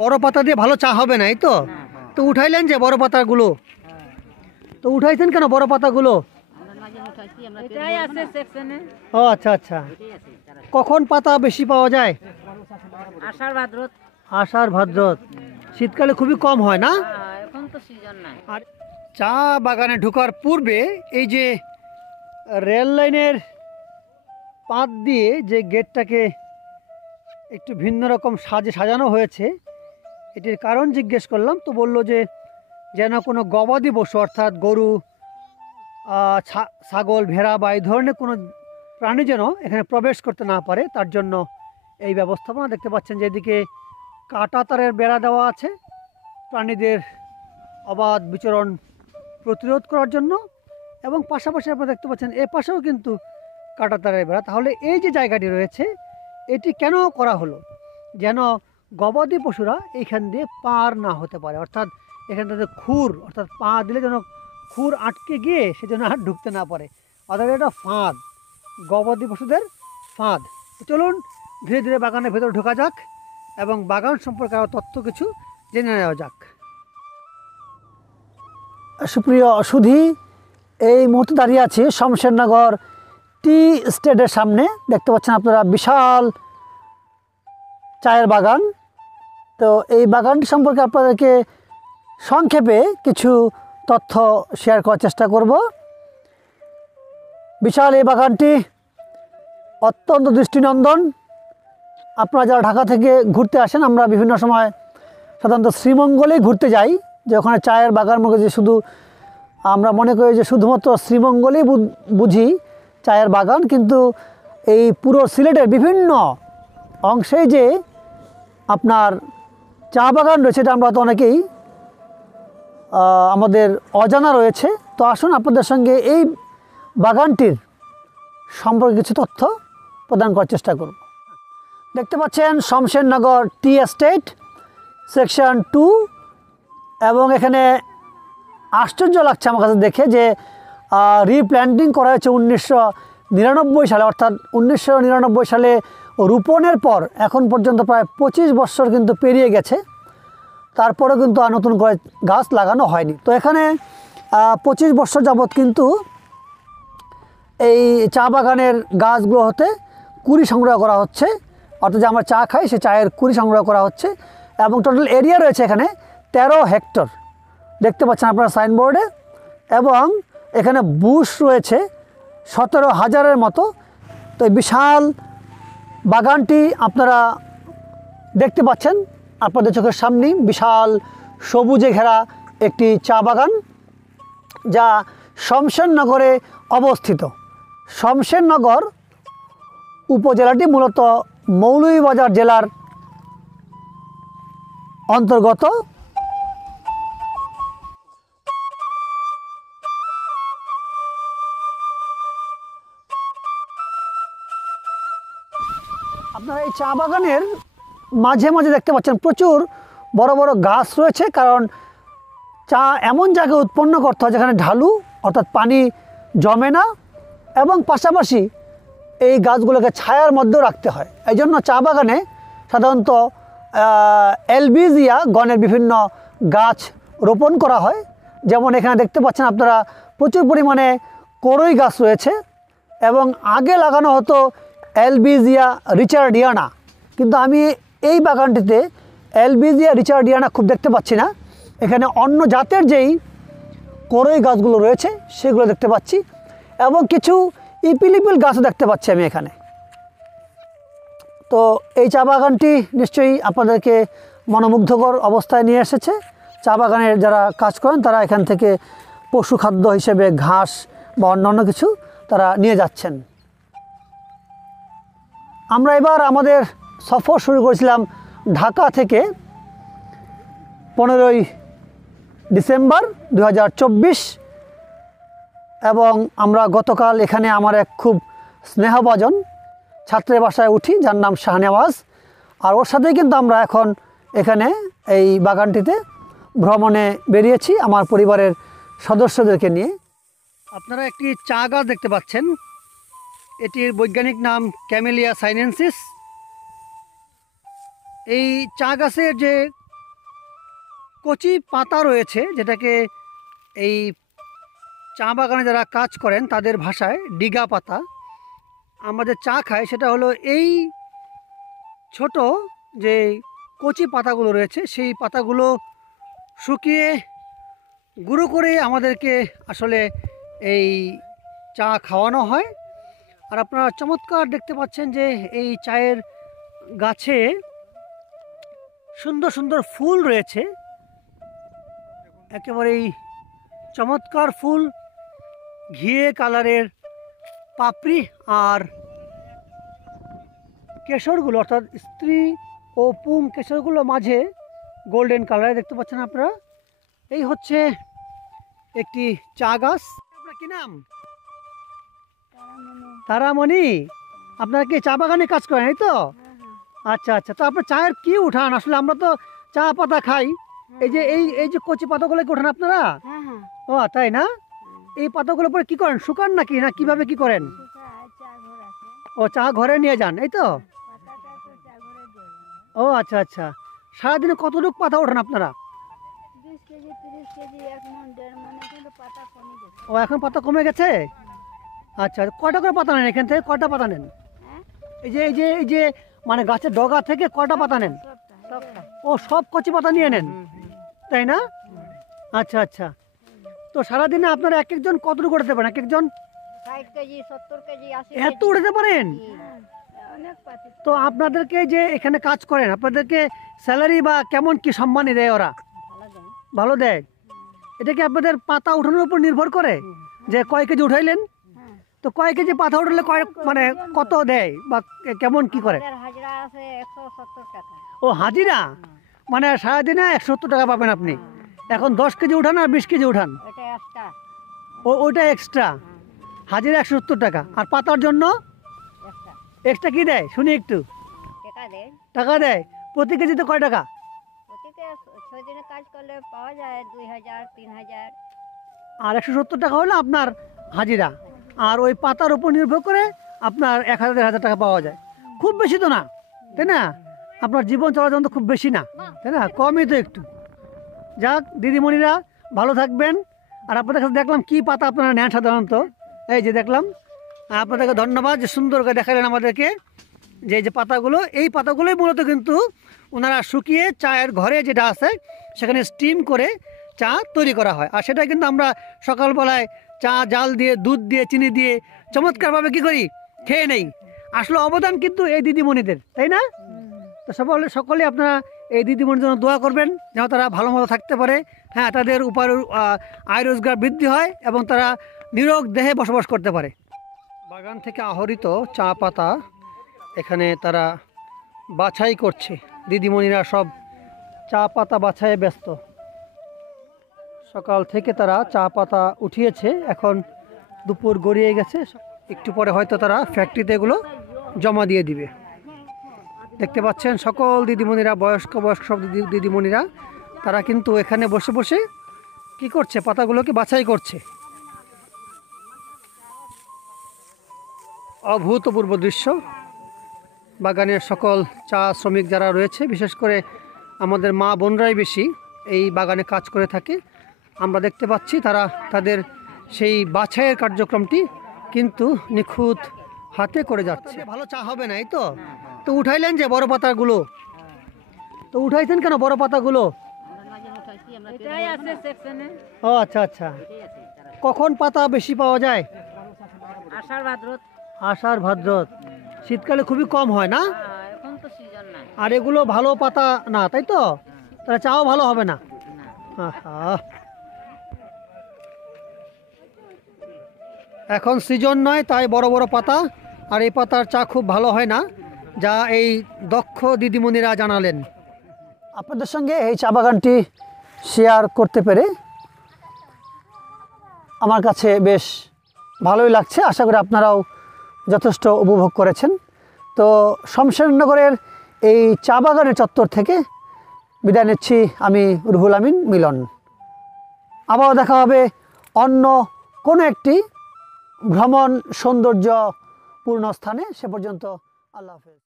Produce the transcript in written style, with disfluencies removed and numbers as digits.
বড় পাতা দিয়ে ভালো চা হবে না, এই তো? তো উঠাইলেন যে বড় পাতাগুলো, তো উঠাইছেন কেন বড় পাতাগুলো? ও আচ্ছা আচ্ছা। কখন পাতা বেশি পাওয়া যায়? আষাঢ় ভাদ্র। শীতকালে খুবই কম হয় না? আর চা বাগানে ঢোকার পূর্বে এই যে রেল লাইনের পাত দিয়ে যে গেটটাকে একটু ভিন্ন রকম সাজানো হয়েছে, এটির কারণ জিজ্ঞেস করলাম, তো বলল যে যেন কোনো গবাদি পশু অর্থাৎ গরু, ছাগল, ভেড়া বা এই ধরনের কোনো প্রাণী যেন এখানে প্রবেশ করতে না পারে, তার জন্য এই ব্যবস্থাপনা। দেখতে পাচ্ছেন যে এদিকে কাঁটা তারের বেড়া দেওয়া আছে প্রাণীদের অবাধ বিচরণ প্রতিরোধ করার জন্য, এবং পাশাপাশি আপনারা দেখতে পাচ্ছেন এ পাশেও কিন্তু কাঁটা তারের বেড়া। তাহলে এই যে জায়গাটি রয়েছে এটি কেন করা হলো? যেন গবাদি পশুরা এইখান দিয়ে পার না হতে পারে, অর্থাৎ এখান থেকে খুর, অর্থাৎ পা দিলে যেন খুর আটকে গিয়ে সে যেন আর ঢুকতে না পারে, অর্থাৎ এটা ফাঁদ, গবাদি পশুদের ফাঁদ। চলুন ধীরে ধীরে বাগানের ভেতর ঢোকা যাক এবং বাগান সম্পর্কে আরও তথ্য কিছু জেনে নেওয়া যাক। সুপ্রিয় সুধী, এই মুহূর্তে দাঁড়িয়ে আছি শমশেরনগর টি স্টেটের সামনে। দেখতে পাচ্ছেন আপনারা বিশাল চায়ের বাগান। তো এই বাগানটি সম্পর্কে আপনাদেরকে সংক্ষেপে কিছু তথ্য শেয়ার করার চেষ্টা করব। বিশাল এই বাগানটি অত্যন্ত দৃষ্টিনন্দন। আপনারা যারা ঢাকা থেকে ঘুরতে আসেন, আমরা বিভিন্ন সময় সাধারণত শ্রীমঙ্গলেই ঘুরতে যাই, যে ওখানে চায়ের বাগান মধ্যে যে শুধু আমরা মনে করি যে শুধুমাত্র শ্রীমঙ্গলেই বুঝি চায়ের বাগান, কিন্তু এই পুরো সিলেটের বিভিন্ন অংশে যে আপনার চা বাগান রয়েছে এটা আমরা তো অনেকেই আমাদের অজানা রয়েছে। তো আসুন আপনাদের সঙ্গে এই বাগানটির সম্পর্কে কিছু তথ্য প্রদান করার চেষ্টা করব। দেখতে পাচ্ছেন শমশেরনগর টি এস্টেট সেকশন 2, এবং এখানে আশ্চর্য লাগছে আমার কাছে দেখে যে রিপ্ল্যান্টিং করা হয়েছে 1999 সালে, অর্থাৎ 1999 সালে রোপণের পর এখন পর্যন্ত প্রায় 25 বছর কিন্তু পেরিয়ে গেছে, তারপরেও কিন্তু আর নতুন করে গাছ লাগানো হয়নি। তো এখানে 25 বছর যাবৎ কিন্তু এই চা বাগানের গাছগুলো হতে কুড়ি সংগ্রহ করা হচ্ছে, অর্থাৎ যে আমরা চা খাই সে চায়ের কুড়ি সংগ্রহ করা হচ্ছে, এবং টোটাল এরিয়া রয়েছে এখানে 13 হেক্টর। দেখতে পাচ্ছেন আপনারা সাইনবোর্ডে, এবং এখানে বুশ রয়েছে 17,000-এর মতো। তো এই বিশাল বাগানটি আপনারা দেখতে পাচ্ছেন আপনাদের চোখের সামনেই, বিশাল সবুজে ঘেরা একটি চা বাগান যা শমশেরনগরে অবস্থিত। শমশেরনগর উপজেলাটি মূলত মৌলভীবাজার জেলার অন্তর্গত। আপনারা এই চা বাগানের মাঝে মাঝে দেখতে পাচ্ছেন প্রচুর বড় বড় গাছ রয়েছে, কারণ চা এমন জায়গায় উৎপন্ন করতে হয় যেখানে ঢালু, অর্থাৎ পানি জমে না, এবং পাশাপাশি এই গাছগুলোকে ছায়ার মধ্যেও রাখতে হয়। এই জন্য চা বাগানে সাধারণত এলবিজিয়া গণের বিভিন্ন গাছ রোপণ করা হয়। যেমন এখানে দেখতে পাচ্ছেন আপনারা প্রচুর পরিমাণে করই গাছ রয়েছে, এবং আগে লাগানো হতো এলবিজিয়া রিচার্ডিয়ানা, কিন্তু আমি এই বাগানটিতে এলবিজিয়া রিচার্ডিয়ানা খুব দেখতে পাচ্ছি না। এখানে অন্য জাতের যেই করই গাছগুলো রয়েছে সেগুলো দেখতে পাচ্ছি, এবং কিছু ইপিলিপিল গাছও দেখতে পাচ্ছি আমি এখানে। তো এই চা বাগানটি নিশ্চয়ই আপনাদেরকে মনোমুগ্ধকর অবস্থায় নিয়ে এসেছে। চা বাগানের যারা কাজ করেন তারা এখান থেকে পশু খাদ্য হিসেবে ঘাস বা অন্যান্য কিছু তারা নিয়ে যাচ্ছেন। আমরা এবার আমাদের সফর শুরু করেছিলাম ঢাকা থেকে 15ই ডিসেম্বর 2024, এবং আমরা গতকাল এখানে আমার এক খুব স্নেহভাজন ছাত্রের বাসায় উঠি যার নাম শাহনেওয়াজ, আর ওর সাথেই কিন্তু আমরা এখন এখানে এই বাগানটিতে ভ্রমণে বেরিয়েছি আমার পরিবারের সদস্যদেরকে নিয়ে। আপনারা একটি চা গাছ দেখতে পাচ্ছেন, এটির বৈজ্ঞানিক নাম ক্যামেলিয়া সাইনেন্সিস। এই চা গাছের যে কচি পাতা রয়েছে, যেটাকে এই চা বাগানে যারা কাজ করেন তাদের ভাষায় ডিগা পাতা। আমরা যে চা খাই সেটা হলো এই ছোট যে কচি পাতাগুলো রয়েছে, সেই পাতাগুলো শুকিয়ে গুঁড়ো করে আমাদেরকে আসলে এই চা খাওয়ানো হয়। আর আপনারা চমৎকার দেখতে পাচ্ছেন যে এই চায়ের গাছে সুন্দর সুন্দর ফুল রয়েছে, একেবারেই চমৎকার ফুল, ঘিয়ে কালারের পাপড়ি আর কেশরগুলো অর্থাৎ স্ত্রী ও পুং কেশরগুলো মাঝে গোল্ডেন কালারে দেখতে পাচ্ছেন আপনারা। এই হচ্ছে একটি চা গাছ। আপনার কি নাম? তারামণি। আপনারা কি চা বাগানে কাজ করেন, এই তো? আচ্ছা আচ্ছা, তো আপনার চায়ের কি উঠান? আসলে আমরা তো চা পাতা খাই, এই যে কচি পাতাগুলো কি উঠান আপনারা? ও তাই না? এই পাতাগুলো পরে কি করেন, শুকান নাকি, না কিভাবে কি করেন? ও চা ঘরে নিয়ে যান, এই তো? ও আচ্ছা আচ্ছা, সারাদিনে কতটুকু পাতা ওঠান আপনারা? ও এখন পাতা কমে গেছে। আচ্ছা, কয়টা করে পাতা নেন এখান থেকে? কয়টা পাতা নেন? এই যে মানে গাছের ডগা থেকে কয়টা পাতা নেন? ও সব কচি পাতা নিয়ে নেন, তাই না? আচ্ছা আচ্ছা, তো সারাদিনে আপনারা এক একজন কতটুকু উঠাতে পারেন? এক একজন 60 কেজি 70 কেজি 80 এত উঠাতে পারেন? তো আপনাদেরকে যে এখানে কাজ করেন, আপনাদেরকে স্যালারি বা কেমন কি সম্মানী দেয় ওরা? ভালো দেয়। এটা কি আপনাদের পাতা উঠানোর উপর নির্ভর করে যে কয় কেজি উঠাইলেন? তো কয় কেজি পাতা উঠালে মানে কত দেয় বা কেমন কি করে? হাজিরা আছে 170 টাকা। ও হাজিরা, মানে সারাদিনে 170 টাকা পাবেন আপনি। এখন 10 কেজি উঠান আর 20 কেজি উঠান, এটা এক্সট্রা। ওইটা এক্সট্রা, হাজিরা 170 টাকা। আর পাতার জন্য এক্সট্রা কি দেয় শুনি একটু? টাকা দেয়। টাকা দেয় প্রতি কেজিতে কয় টাকা? প্রতিকে 6 দিনে কাজ করলে পাওয়া যায় 2000 3000। আর 170 টাকা হলো আপনার হাজিরা, আর ওই পাতার উপর নির্ভর করে আপনার 1000 1500 টাকা পাওয়া যায়। খুব বেশি তো না, তাই না? আপনার জীবন চলার জন্য তো খুব বেশি না, তাই না? কমই তো একটু। যাক দিদিমণিরা ভালো থাকবেন। আর আপনাদের কাছে দেখলাম কি পাতা আপনারা নেন সাধারণত, এই যে দেখলাম। আপনাদেরকে ধন্যবাদ যে সুন্দর করে দেখালেন আমাদেরকে যে এই যে পাতাগুলো, এই পাতাগুলোই মূলত কিন্তু ওনারা শুকিয়ে চায়ের ঘরে যেটা আছে সেখানে স্টিম করে চা তৈরি করা হয়। আর সেটা কিন্তু আমরা সকালবেলায় চা জাল দিয়ে দুধ দিয়ে চিনি দিয়ে চমৎকারভাবে কী করি, খেয়ে নেই। আসলে অবদান কিন্তু এই দিদিমণিদের, তাই না? তো সকলে আপনারা এই দিদিমণির জন্য দোয়া করবেন যেন তারা ভালো মতো থাকতে পারে, হ্যাঁ, তাদের আয় রোজগার বৃদ্ধি হয় এবং তারা নিরোগ দেহে বসবাস করতে পারে। বাগান থেকে আহরিত চা পাতা এখানে তারা বাছাই করছে, দিদিমণিরা সব চা পাতা বাছাইয়ে ব্যস্ত। সকাল থেকে তারা চা পাতা উঠিয়েছে, এখন দুপুর গড়িয়ে গেছে, একটু পরে হয়তো তারা ফ্যাক্টরিতে এগুলো জমা দিয়ে দিবে। দেখতে পাচ্ছেন সকল দিদিমণিরা, বয়স্ক সব দিদিমণিরা, তারা কিন্তু এখানে বসে বসে কি করছে, পাতাগুলোকে বাছাই করছে। অভূতপূর্ব দৃশ্য। বাগানের সকল চা শ্রমিক যারা রয়েছে, বিশেষ করে আমাদের মা বোনরাই বেশি এই বাগানে কাজ করে থাকে। আমরা দেখতে পাচ্ছি তারা তাদের সেই বাছাইয়ের কার্যক্রমটি কিন্তু নিখুঁত হাতে করে যাচ্ছে। ভালো চা হবে না, এই তো? তো উঠাইলেন যে বড় পাতাগুলো, তো উঠাইছেন কেন বড় পাতাগুলো? ও আচ্ছা আচ্ছা, কখন পাতা বেশি পাওয়া যায়? আষাঢ় ভাদ্র। শীতকালে খুবই কম হয় না? আর এগুলো ভালো পাতা না, তাই তো? তাহলে চাও ভালো হবে না। এখন সিজন নয়, তাই বড় বড় পাতা, আর এই পাতার চা খুব ভালো হয় না, যা এই দক্ষ দিদিমণিরা জানালেন। আপনাদের সঙ্গে এই চা বাগানটি শেয়ার করতে পেরে আমার কাছে বেশ ভালোই লাগছে। আশা করি আপনারাও যথেষ্ট উপভোগ করেছেন। তো শমশেরনগরের এই চা বাগানের চত্বর থেকে বিদায় নিচ্ছি আমি, রুহুল আমিন মিলন। আবারও দেখা হবে অন্য কোনো একটি ভ্রমণ সৌন্দর্যপূর্ণ স্থানে। সে পর্যন্ত আল্লাহ হাফেজ।